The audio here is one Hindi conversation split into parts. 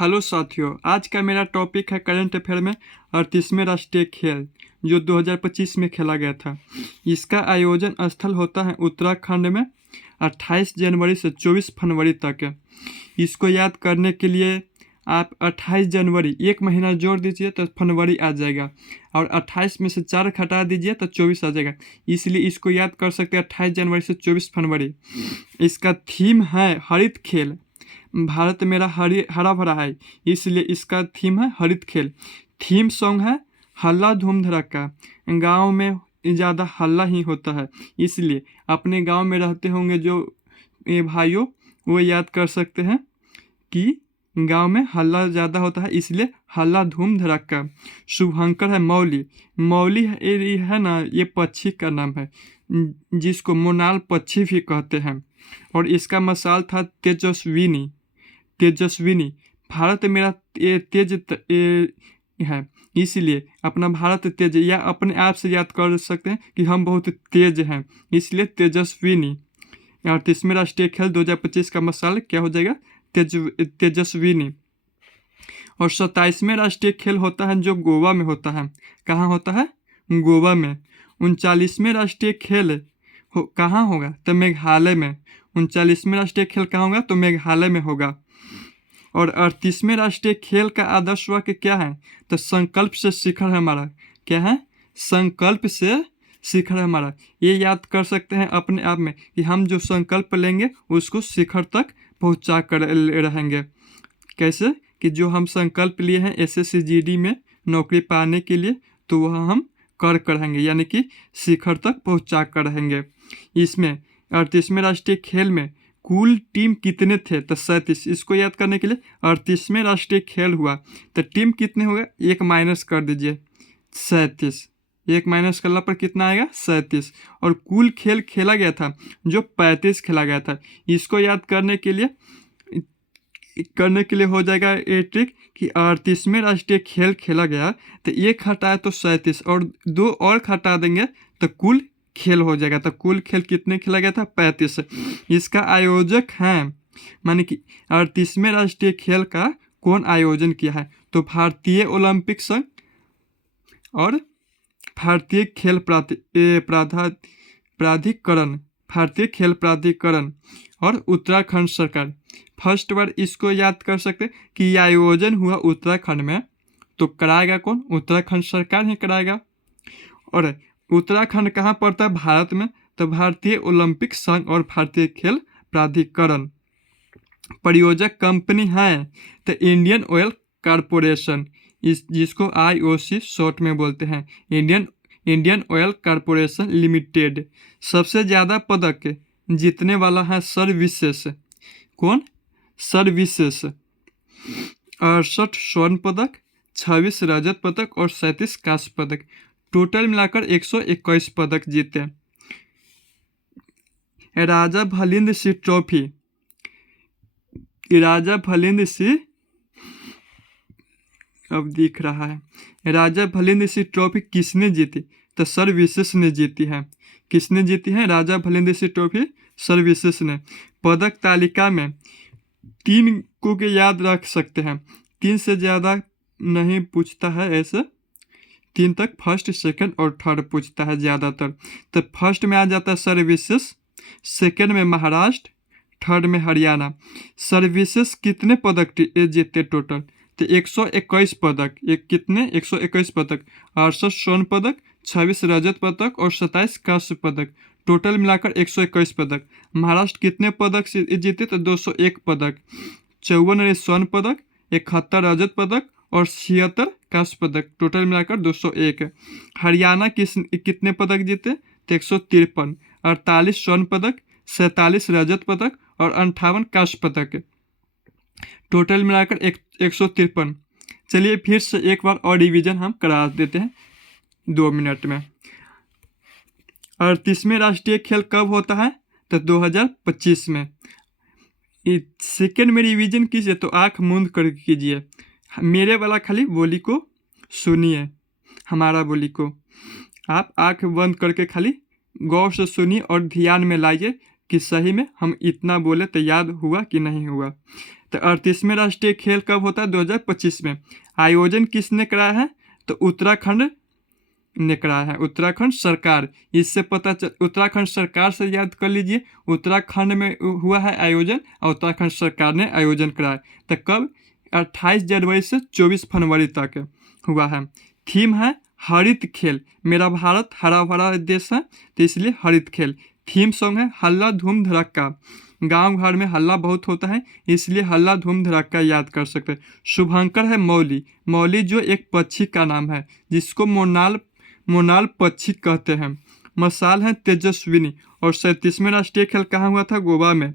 हेलो साथियों, आज का मेरा टॉपिक है करंट अफेयर में 38वें राष्ट्रीय खेल जो 2025 में खेला गया था। इसका आयोजन स्थल होता है उत्तराखंड में 28 जनवरी से 24 फरवरी तक है। इसको याद करने के लिए आप 28 जनवरी एक महीना जोड़ दीजिए तो फरवरी आ जाएगा, और 28 में से 4 घटा दीजिए तो 24 आ जाएगा। इसलिए इसको याद कर सकते हैं 28 जनवरी से 24 फरवरी। इसका थीम है हरित खेल। भारत मेरा हरा भरा है, इसलिए इसका थीम है हरित खेल। थीम सॉन्ग है हल्ला धूम धड़का। गांव में ज़्यादा हल्ला ही होता है, इसलिए अपने गांव में रहते होंगे जो ये भाइयों, वो याद कर सकते हैं कि गांव में हल्ला ज़्यादा होता है, इसलिए हल्ला धूम धड़का। शुभंकर है मौली। मौली है ना, ये पक्षी का नाम है जिसको मोनाल पक्षी भी कहते हैं। और इसका मसाल था तेजस्विनी। तेजस्विनी भारत मेरा तेज है, इसलिए अपना भारत तेज, या अपने आप से याद कर सकते हैं कि हम बहुत तेज हैं, इसलिए तेजस्विनी। 38वें राष्ट्रीय खेल 2025 का मसाल क्या हो जाएगा? तेजस्विनी। और 27वें राष्ट्रीय खेल होता है जो गोवा में होता है। कहाँ होता है? गोवा में। 39वें राष्ट्रीय खेल कहाँ होगा? तो मेघालय में। 39वें राष्ट्रीय खेल कहाँ होगा? तो मेघालय में होगा। और 38वें राष्ट्रीय खेल का आदर्श वाक्य क्या है? तो संकल्प से शिखर है हमारा। क्या है? संकल्प से शिखर है हमारा। ये याद कर सकते हैं अपने आप में कि हम जो संकल्प लेंगे उसको शिखर तक पहुंचा कर रहेंगे। कैसे? कि जो हम संकल्प लिए हैं एसएससी जीडी में नौकरी पाने के लिए, तो वह हम कर रहेंगे, यानी कि शिखर तक पहुंचा कर रहेंगे। इसमें 38वें राष्ट्रीय खेल में कुल टीम कितने थे? तो 37। इसको याद करने के लिए 38वें राष्ट्रीय खेल हुआ तो टीम कितने हो गए? एक माइनस कर दीजिए, 37। एक माइनस करने पर कितना आएगा? 37। और कुल खेल खेला गया था जो 35 खेला गया था। इसको याद करने के लिए हो जाएगा ये ट्रिक कि 38वें राष्ट्रीय खेल खेला गया तो एक हटाए तो 37, और 2 और हटा देंगे तो कुल खेल हो जाएगा। तो कुल खेल कितने खेला गया था? 35। इसका आयोजक हैं, माने कि 38वें राष्ट्रीय खेल का कौन आयोजन किया है? तो भारतीय ओलंपिक संघ और भारतीय खेल प्राधिकरण, भारतीय खेल प्राधिकरण और उत्तराखंड सरकार। फर्स्ट बार इसको याद कर सकते कि यह आयोजन हुआ उत्तराखंड में, तो कराएगा कौन? उत्तराखंड सरकार ही कराएगा। और उत्तराखंड कहाँ पड़ता है? भारत में। तो भारतीय ओलंपिक संघ और भारतीय खेल प्राधिकरण। परियोजक कंपनी है तो इंडियन ऑयल कॉरपोरेशन, जिसको IOC शॉर्ट में बोलते हैं, इंडियन ऑयल कॉरपोरेशन लिमिटेड। सबसे ज़्यादा पदक जीतने वाला है सर्विसेस। कौन? सर्विसेस। 68 स्वर्ण पदक, 26 रजत पदक और 37 कांस्य पदक। टोटल मिलाकर 121 पदक जीते। राजा भलिंद्र सिंह ट्रॉफी, राजा भलिंद्र सिंह अब दिख रहा है। राजा भलिंद्र सिंह ट्रॉफी किसने जीती? तो सर्विसेस ने जीती है। किसने जीती है राजा भलिंद्र सिंह ट्रॉफी? सर्विसेस ने। पदक तालिका में 3 को के याद रख सकते हैं, 3 से ज़्यादा नहीं पूछता है, ऐसे 3 तक फर्स्ट सेकंड और थर्ड पूछता है ज़्यादातर। तो फर्स्ट में आ जाता है सर्विसेस, सेकंड में महाराष्ट्र, थर्ड में हरियाणा। सर्विसेस कितने पदक जीते टोटल? तो 121 पदक। एक कितने? 121 पदक। 68 स्वर्ण पदक, 26 रजत पदक और 27 कांस्य पदक। टोटल मिलाकर 121 पदक। महाराष्ट्र कितने पदक से जीते? तो 201 पदक। 54 स्वर्ण पदक, 71 रजत पदक और 76 कांस्य पदक। टोटल मिलाकर 201। हरियाणा कितने पदक जीते? तो 153। 48 स्वर्ण पदक, 47 रजत पदक और 58 कांस्य पदक। टोटल मिलाकर 153। चलिए फिर से एक बार और रिवीजन हम करा देते हैं 2 मिनट में। 38वें राष्ट्रीय खेल कब होता है? तो 2025 में। सेकेंड में रिवीजन कीजिए तो आँख मूंद कर कीजिए, मेरे वाला खाली बोली को सुनिए, हमारा बोली को आप आँख बंद करके खाली गौर से सुनिए और ध्यान में लाइए कि सही में हम इतना बोले तो याद हुआ कि नहीं हुआ। तो 38वें राष्ट्रीय खेल कब होता है? 2025 में। आयोजन किसने कराया है? तो उत्तराखंड ने कराया है, उत्तराखंड सरकार। इससे पता चल, उत्तराखंड सरकार से याद कर लीजिए, उत्तराखंड में हुआ है आयोजन और उत्तराखंड सरकार ने आयोजन कराया। तो कब? 28 जनवरी से 24 फरवरी तक हुआ है। थीम है हरित खेल, मेरा भारत हरा भरा देश है तो इसलिए हरित खेल। थीम सॉन्ग है हल्ला धूम धड़क्का, गांव घर में हल्ला बहुत होता है इसलिए हल्ला धूम धड़क्का याद कर सकते हैं। शुभंकर है मौली, मौली जो एक पक्षी का नाम है जिसको मोनाल पक्षी कहते हैं। मसाल है तेजस्विनी। और 37वें राष्ट्रीय खेल कहाँ हुआ था? गोवा में।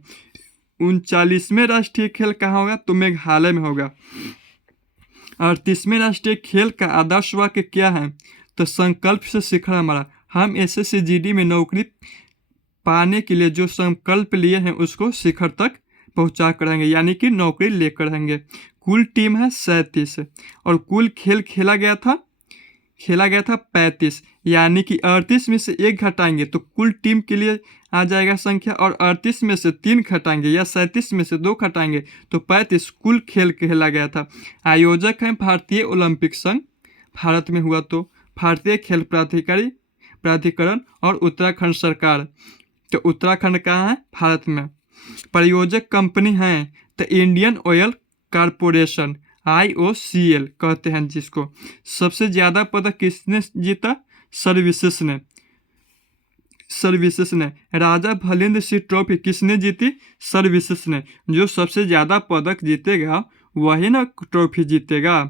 39वें राष्ट्रीय खेल कहाँ होगा? तो मेघालय में होगा। 38वें राष्ट्रीय खेल का आदर्श वाक्य क्या है? तो संकल्प से शिखर हमारा। हम एसएससी जीडी में नौकरी पाने के लिए जो संकल्प लिए हैं उसको शिखर तक पहुंचा कर रहेंगे, यानी कि नौकरी लेकर रहेंगे। कुल टीम है 37 और कुल खेल खेला गया था 35, यानी कि 38 में से 1 घटाएंगे तो कुल टीम के लिए आ जाएगा संख्या, और 38 में से 3 घटाएंगे या 37 में से 2 घटाएंगे तो 35 कुल खेल खेला गया था। आयोजक हैं भारतीय ओलंपिक संघ, भारत में हुआ तो भारतीय खेल प्राधिकरण और उत्तराखंड सरकार। तो उत्तराखंड कहाँ है? भारत में। प्रायोजक कंपनी है तो इंडियन ऑयल कारपोरेशन, IOCL कहते हैं जिसको। सबसे ज़्यादा पदक किसने जीता? सर्विसेज ने। राजा भलिंद्र सिंह ट्रॉफी किसने जीती? सर्विसेज ने। जो सबसे ज़्यादा पदक जीतेगा वही ना ट्रॉफी जीतेगा।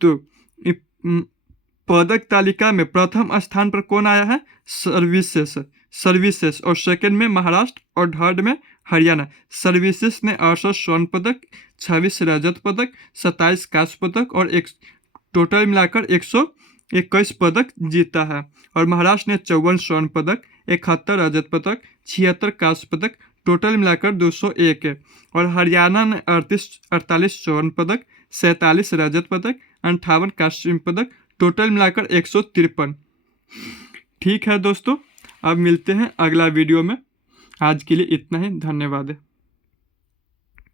तो पदक तालिका में प्रथम स्थान पर कौन आया है? सर्विसेज। और सेकंड में महाराष्ट्र और थर्ड में हरियाणा। सर्विसेज ने 68 स्वर्ण पदक, 26 रजत पदक, 27 कांस्य पदक और टोटल मिलाकर 121 पदक जीता है। और महाराष्ट्र ने 54 स्वर्ण पदक, 71 रजत पदक, 76 कांस्य पदक, टोटल मिलाकर 201 है। और हरियाणा ने 48 स्वर्ण पदक, 47 रजत पदक, 58 कांस्य पदक, टोटल मिलाकर 153। ठीक है दोस्तों, अब मिलते हैं अगला वीडियो में। आज के लिए इतना ही, धन्यवाद।